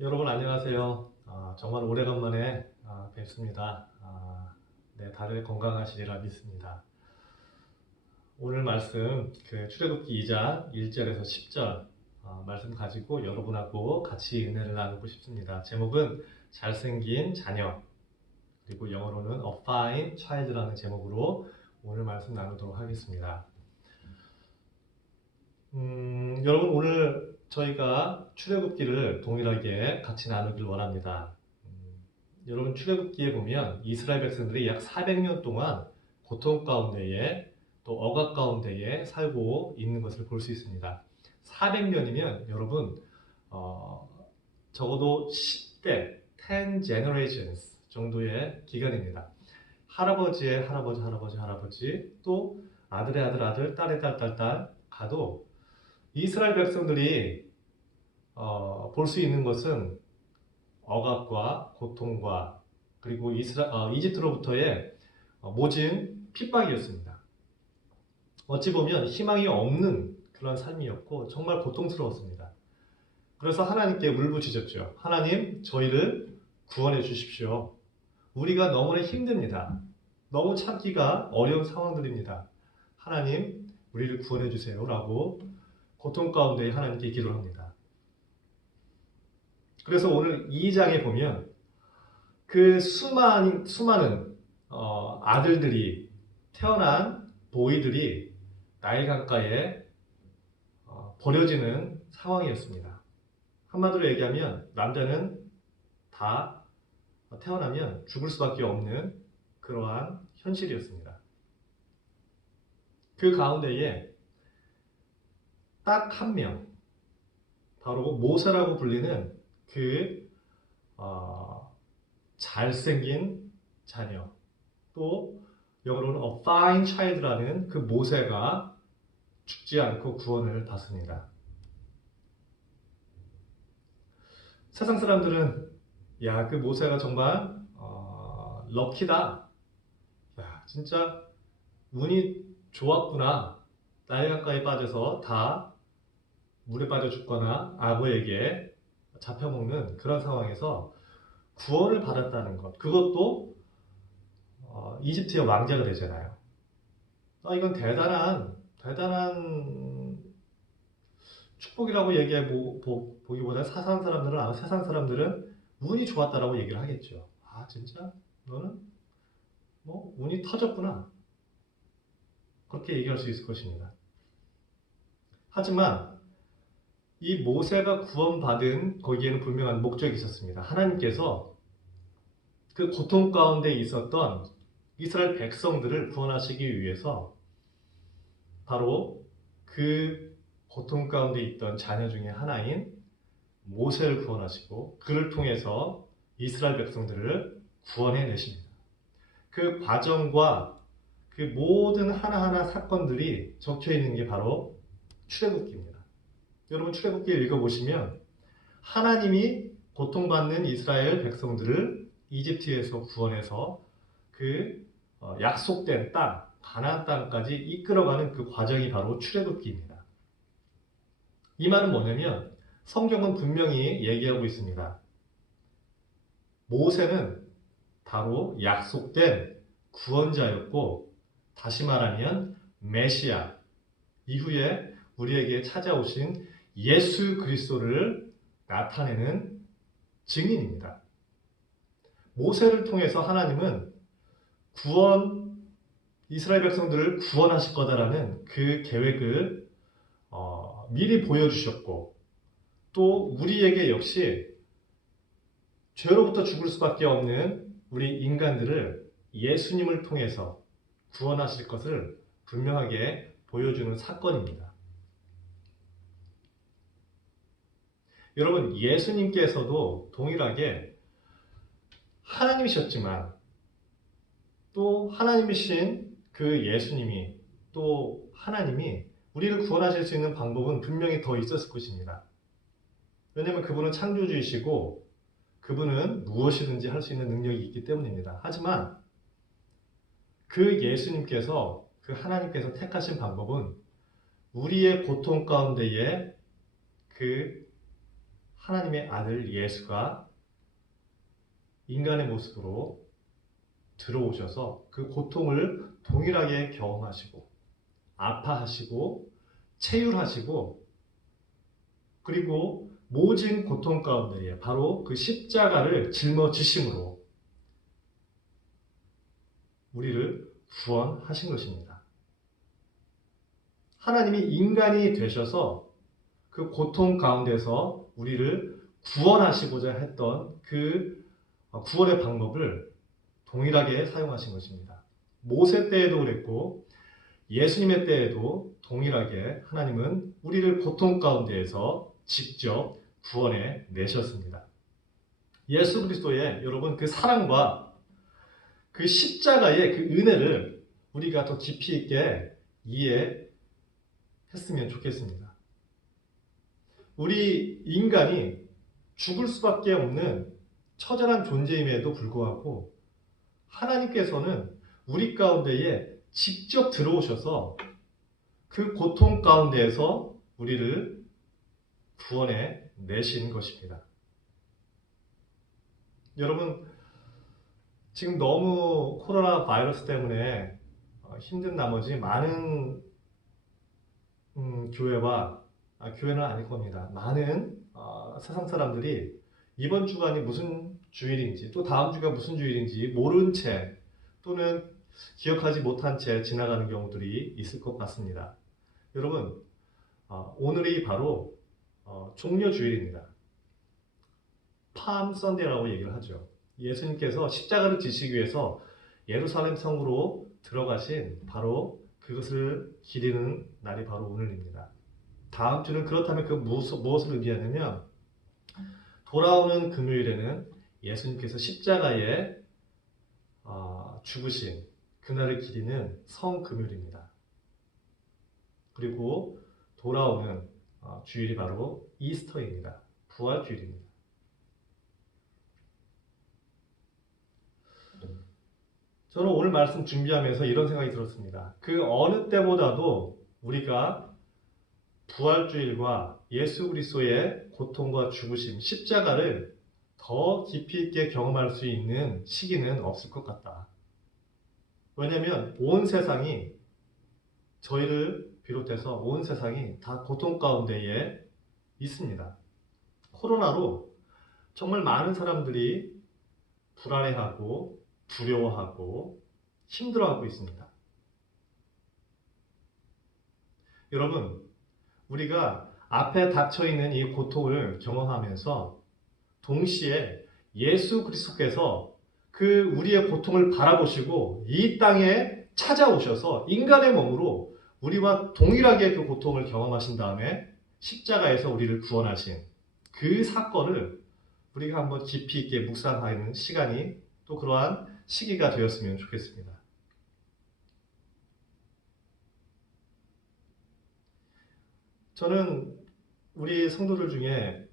여러분 안녕하세요. 정말 오래간만에 뵙습니다. 네, 다들 건강하시리라 믿습니다. 오늘 말씀 출애굽기 2장 1절에서 10절 말씀 가지고 여러분하고 같이 은혜를 나누고 싶습니다. 제목은 잘생긴 자녀, 그리고 영어로는 A Fine Child라는 제목으로 오늘 말씀 나누도록 하겠습니다. 여러분 오늘 저희가 출애굽기를 동일하게 같이 나누길 원합니다. 여러분 출애굽기에 보면 이스라엘 백성들이 약 400년 동안 고통 가운데에 또 억압 가운데에 살고 있는 것을 볼 수 있습니다. 400년이면 여러분 적어도 10대, 10 generations 정도의 기간입니다. 할아버지의 할아버지 또 아들의 아들, 딸의 딸 가도 이스라엘 백성들이 볼 수 있는 것은 억압과 고통과 그리고 이집트로부터의 모진 핍박이었습니다. 어찌 보면 희망이 없는 그런 삶이었고 정말 고통스러웠습니다. 그래서 하나님께 울부짖었죠. 하나님, 저희를 구원해 주십시오. 우리가 너무나 힘듭니다. 너무 참기가 어려운 상황들입니다. 하나님, 우리를 구원해 주세요. 라고 고통 가운데 하나님께 기도를 합니다. 그래서 오늘 2장에 보면 그 수많은 아들들이 태어난 보이들이 나일 강가에 버려지는 상황이었습니다. 한마디로 얘기하면 남자는 다 태어나면 죽을 수밖에 없는 그러한 현실이었습니다. 그 가운데에 딱 한 명, 바로 모세라고 불리는 그 잘생긴 자녀, 또 영어로는 A Fine Child라는 그 모세가 죽지 않고 구원을 받습니다. 세상 사람들은 야, 그 모세가 정말 럭키다. 야, 진짜 운이 좋았구나. 나일 강가에 빠져서 다 물에 빠져 죽거나 악어에게 잡혀먹는 그런 상황에서 구원을 받았다는 것, 그것도 이집트의 왕자가 되잖아요. 이건 대단한 축복이라고 보기보다 세상 사람들은 운이 좋았다라고 얘기를 하겠죠. 진짜 너는 뭐 운이 터졌구나, 그렇게 얘기할 수 있을 것입니다. 하지만 이 모세가 구원받은 거기에는 분명한 목적이 있었습니다. 하나님께서 그 고통 가운데 있었던 이스라엘 백성들을 구원하시기 위해서 바로 그 고통 가운데 있던 자녀 중에 하나인 모세를 구원하시고 그를 통해서 이스라엘 백성들을 구원해 내십니다. 그 과정과 그 모든 하나하나 사건들이 적혀 있는 게 바로 출애굽기입니다. 여러분 출애굽기 읽어보시면 하나님이 고통받는 이스라엘 백성들을 이집트에서 구원해서 그 약속된 땅, 가나안 땅까지 이끌어가는 그 과정이 바로 출애굽기입니다. 이 말은 뭐냐면 성경은 분명히 얘기하고 있습니다. 모세는 바로 약속된 구원자였고, 다시 말하면 메시아, 이후에 우리에게 찾아오신 예수 그리스도를 나타내는 증인입니다. 모세를 통해서 하나님은 이스라엘 백성들을 구원하실 거다라는 그 계획을 미리 보여주셨고, 또 우리에게 역시 죄로부터 죽을 수밖에 없는 우리 인간들을 예수님을 통해서 구원하실 것을 분명하게 보여주는 사건입니다. 여러분, 예수님께서도 동일하게 하나님이셨지만 또 하나님이신 그 예수님이, 또 하나님이 우리를 구원하실 수 있는 방법은 분명히 더 있었을 것입니다. 왜냐하면 그분은 창조주이시고 그분은 무엇이든지 할 수 있는 능력이 있기 때문입니다. 하지만 그 예수님께서, 그 하나님께서 택하신 방법은 우리의 고통 가운데에 그 하나님의 아들 예수가 인간의 모습으로 들어오셔서 그 고통을 동일하게 경험하시고 아파하시고 체휼하시고 그리고 모진 고통 가운데에 바로 그 십자가를 짊어지심으로 우리를 구원하신 것입니다. 하나님이 인간이 되셔서 그 고통 가운데서 우리를 구원하시고자 했던 그 구원의 방법을 동일하게 사용하신 것입니다. 모세 때에도 그랬고 예수님의 때에도 동일하게 하나님은 우리를 고통 가운데에서 직접 구원해 내셨습니다. 예수 그리스도의 여러분 그 사랑과 그 십자가의 그 은혜를 우리가 더 깊이 있게 이해했으면 좋겠습니다. 우리 인간이 죽을 수밖에 없는 처절한 존재임에도 불구하고 하나님께서는 우리 가운데에 직접 들어오셔서 그 고통 가운데에서 우리를 구원해 내신 것입니다. 여러분, 지금 너무 코로나 바이러스 때문에 힘든 나머지 많은 교회는 아닐 겁니다. 많은 세상 사람들이 이번 주간이 무슨 주일인지 또 다음 주가 무슨 주일인지 모른 채 또는 기억하지 못한 채 지나가는 경우들이 있을 것 같습니다. 여러분, 오늘이 바로 종려주일입니다. 팜 선데이라고 얘기를 하죠. 예수님께서 십자가를 지시기 위해서 예루살렘 성으로 들어가신 바로 그것을 기리는 날이 바로 오늘입니다. 다음 주는 그렇다면 그 무엇을 의미하냐면 돌아오는 금요일에는 예수님께서 십자가에 죽으신 그날을 기리는 성금요일입니다. 그리고 돌아오는 주일이 바로 이스터입니다. 부활주일입니다. 저는 오늘 말씀 준비하면서 이런 생각이 들었습니다. 그 어느 때보다도 우리가 부활주일과 예수 그리스도의 고통과 죽으심, 십자가를 더 깊이 있게 경험할 수 있는 시기는 없을 것 같다. 왜냐하면 온 세상이 저희를 비롯해서 온 세상이 다 고통 가운데에 있습니다. 코로나로 정말 많은 사람들이 불안해하고 두려워하고 힘들어하고 있습니다. 여러분, 우리가 앞에 닥쳐있는 이 고통을 경험하면서 동시에 예수 그리스도께서 그 우리의 고통을 바라보시고 이 땅에 찾아오셔서 인간의 몸으로 우리와 동일하게 그 고통을 경험하신 다음에 십자가에서 우리를 구원하신 그 사건을 우리가 한번 깊이 있게 묵상하는 시간이 또 그러한 시기가 되었으면 좋겠습니다. 저는 우리 성도들 중에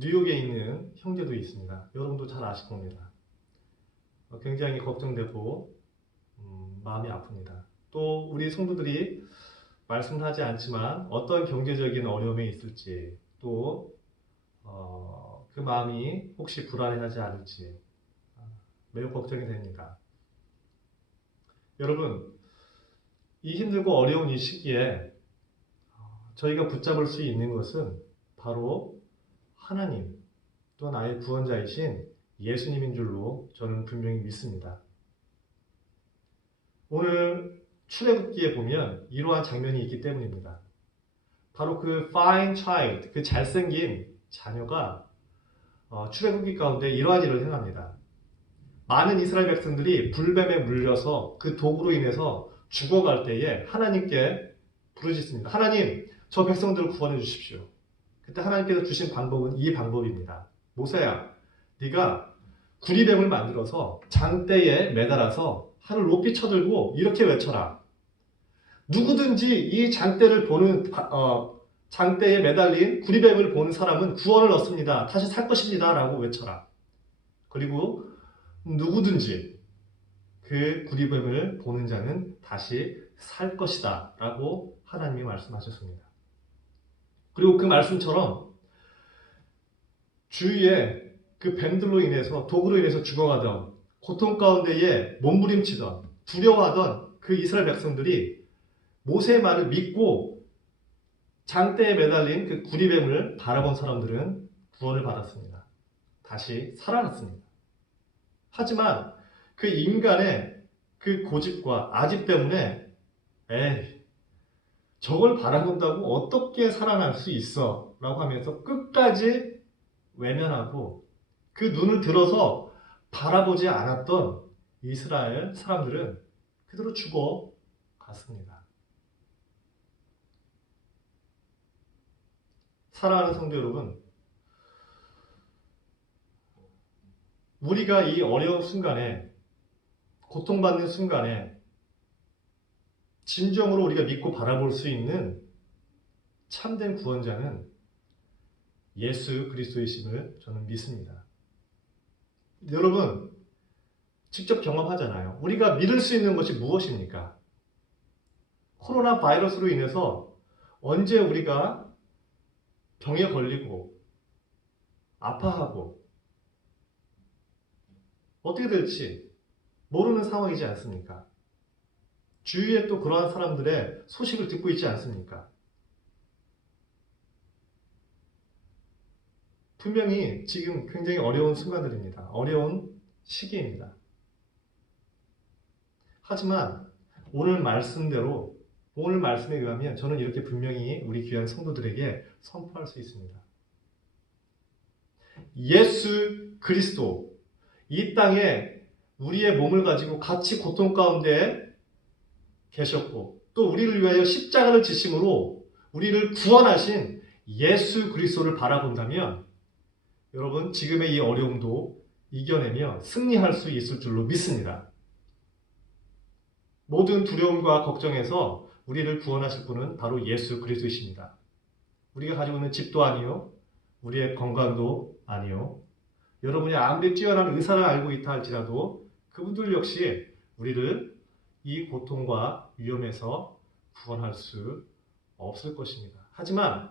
뉴욕에 있는 형제도 있습니다. 여러분도 잘 아실 겁니다. 굉장히 걱정되고 마음이 아픕니다. 또 우리 성도들이 말씀하지 않지만 어떤 경제적인 어려움에 있을지 또 그 마음이 혹시 불안해하지 않을지 매우 걱정이 됩니다. 여러분, 이 힘들고 어려운 이 시기에 저희가 붙잡을 수 있는 것은 바로 하나님 또 나의 구원자이신 예수님인 줄로 저는 분명히 믿습니다. 오늘 출애굽기에 보면 이러한 장면이 있기 때문입니다. 바로 그 fine child, 그 잘생긴 자녀가 출애굽기 가운데 이러한 일을 행합니다. 많은 이스라엘 백성들이 불뱀에 물려서 그 독으로 인해서 죽어갈 때에 하나님께 부르짖습니다. 하나님, 저 백성들을 구원해 주십시오. 그때 하나님께서 주신 방법은 이 방법입니다. 모세야, 네가 구리뱀을 만들어서 장대에 매달아서 하늘 높이 쳐들고 이렇게 외쳐라. 누구든지 이 장대를 보는 장대에 매달린 구리뱀을 보는 사람은 구원을 얻습니다. 다시 살 것입니다. 라고 외쳐라. 그리고 누구든지 그 구리뱀을 보는 자는 다시 살 것이다. 라고 하나님이 말씀하셨습니다. 그리고 그 말씀처럼 주위에 그 뱀들로 인해서 도구로 인해서 죽어가던 고통 가운데에 몸부림치던 두려워하던 그 이스라엘 백성들이 모세의 말을 믿고 장대에 매달린 그 구리뱀을 바라본 사람들은 구원을 받았습니다. 다시 살아났습니다. 하지만 그 인간의 그 고집과 아집 때문에 저걸 바라본다고 어떻게 살아날 수 있어? 라고 하면서 끝까지 외면하고 그 눈을 들어서 바라보지 않았던 이스라엘 사람들은 그대로 죽어갔습니다. 사랑하는 성도 여러분, 우리가 이 어려운 순간에, 고통받는 순간에 진정으로 우리가 믿고 바라볼 수 있는 참된 구원자는 예수 그리스도이심을 저는 믿습니다. 여러분, 직접 경험하잖아요. 우리가 믿을 수 있는 것이 무엇입니까? 코로나 바이러스로 인해서 언제 우리가 병에 걸리고 아파하고 어떻게 될지 모르는 상황이지 않습니까? 주위에 또 그러한 사람들의 소식을 듣고 있지 않습니까? 분명히 지금 굉장히 어려운 순간들입니다. 어려운 시기입니다. 하지만 오늘 말씀대로, 오늘 말씀에 의하면 저는 이렇게 분명히 우리 귀한 성도들에게 선포할 수 있습니다. 예수 그리스도, 이 땅에 우리의 몸을 가지고 같이 고통 가운데 계셨고 또 우리를 위하여 십자가를 지심으로 우리를 구원하신 예수 그리스도를 바라본다면 여러분, 지금의 이 어려움도 이겨내며 승리할 수 있을 줄로 믿습니다. 모든 두려움과 걱정에서 우리를 구원하실 분은 바로 예수 그리스도이십니다. 우리가 가지고 있는 집도 아니요, 우리의 건강도 아니요, 여러분이 아무리 뛰어난 의사를 알고 있다 할지라도 그분들 역시 우리를 이 고통과 위험에서 구원할 수 없을 것입니다. 하지만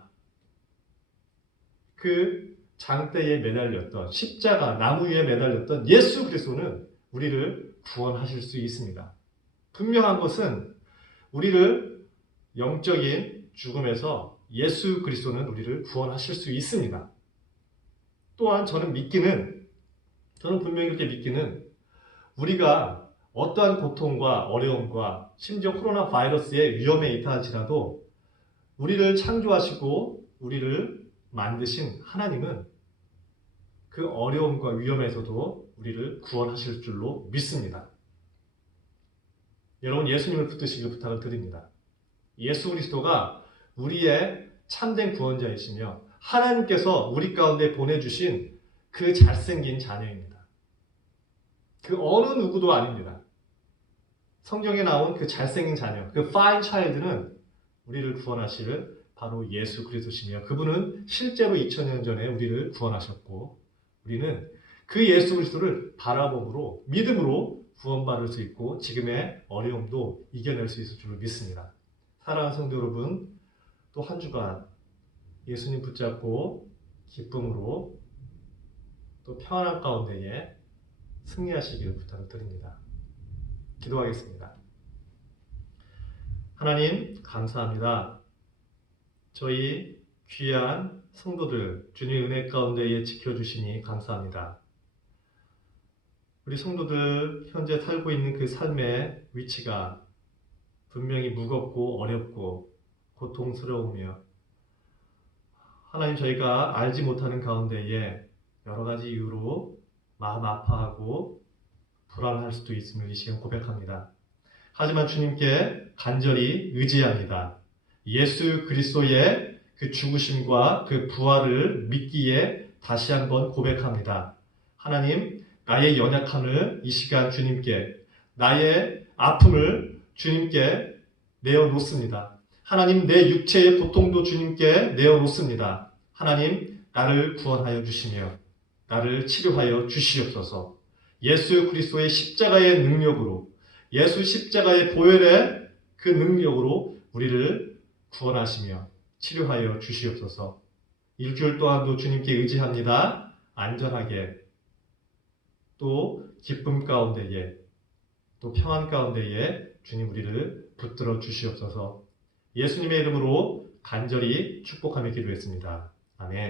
그 장대에 매달렸던 십자가, 나무 위에 매달렸던 예수 그리스도는 우리를 구원하실 수 있습니다. 분명한 것은 우리를 영적인 죽음에서 예수 그리스도는 우리를 구원하실 수 있습니다. 또한 저는 분명히 이렇게 믿기는 우리가 어떠한 고통과 어려움과 심지어 코로나 바이러스의 위험에 있다 할지라도 우리를 창조하시고 우리를 만드신 하나님은 그 어려움과 위험에서도 우리를 구원하실 줄로 믿습니다. 여러분, 예수님을 붙드시길 부탁을 드립니다. 예수 그리스도가 우리의 참된 구원자이시며 하나님께서 우리 가운데 보내주신 그 잘생긴 자녀입니다. 그 어느 누구도 아닙니다. 성경에 나온 그 잘생긴 자녀, 그 fine child는 우리를 구원하실 바로 예수 그리스도시며 그분은 실제로 2000년 전에 우리를 구원하셨고 우리는 그 예수 그리스도를 바라봄으로 믿음으로 구원받을 수 있고 지금의 어려움도 이겨낼 수 있을 줄로 믿습니다. 사랑하는 성도 여러분, 또 한 주간 예수님 붙잡고 기쁨으로 또 평안한 가운데에 승리하시기를 부탁드립니다. 기도하겠습니다. 하나님 감사합니다. 저희 귀한 성도들 주님 은혜 가운데에 지켜주시니 감사합니다. 우리 성도들 현재 살고 있는 그 삶의 위치가 분명히 무겁고 어렵고 고통스러우며 하나님 저희가 알지 못하는 가운데에 여러 가지 이유로 마음 아파하고 불안할 수도 있음을 이 시간 고백합니다. 하지만 주님께 간절히 의지합니다. 예수 그리스도의 그 죽으심과 그 부활을 믿기에 다시 한번 고백합니다. 하나님, 나의 연약함을 이 시간 주님께, 나의 아픔을 주님께 내어놓습니다. 하나님, 내 육체의 고통도 주님께 내어놓습니다. 하나님, 나를 구원하여 주시며 나를 치료하여 주시옵소서. 예수 그리스도의 십자가의 능력으로, 예수 십자가의 보혈의 그 능력으로 우리를 구원하시며 치료하여 주시옵소서. 일주일 동안도 주님께 의지합니다. 안전하게, 또 기쁨 가운데에, 또 평안 가운데에 주님 우리를 붙들어 주시옵소서. 예수님의 이름으로 간절히 축복하며 기도했습니다. 아멘.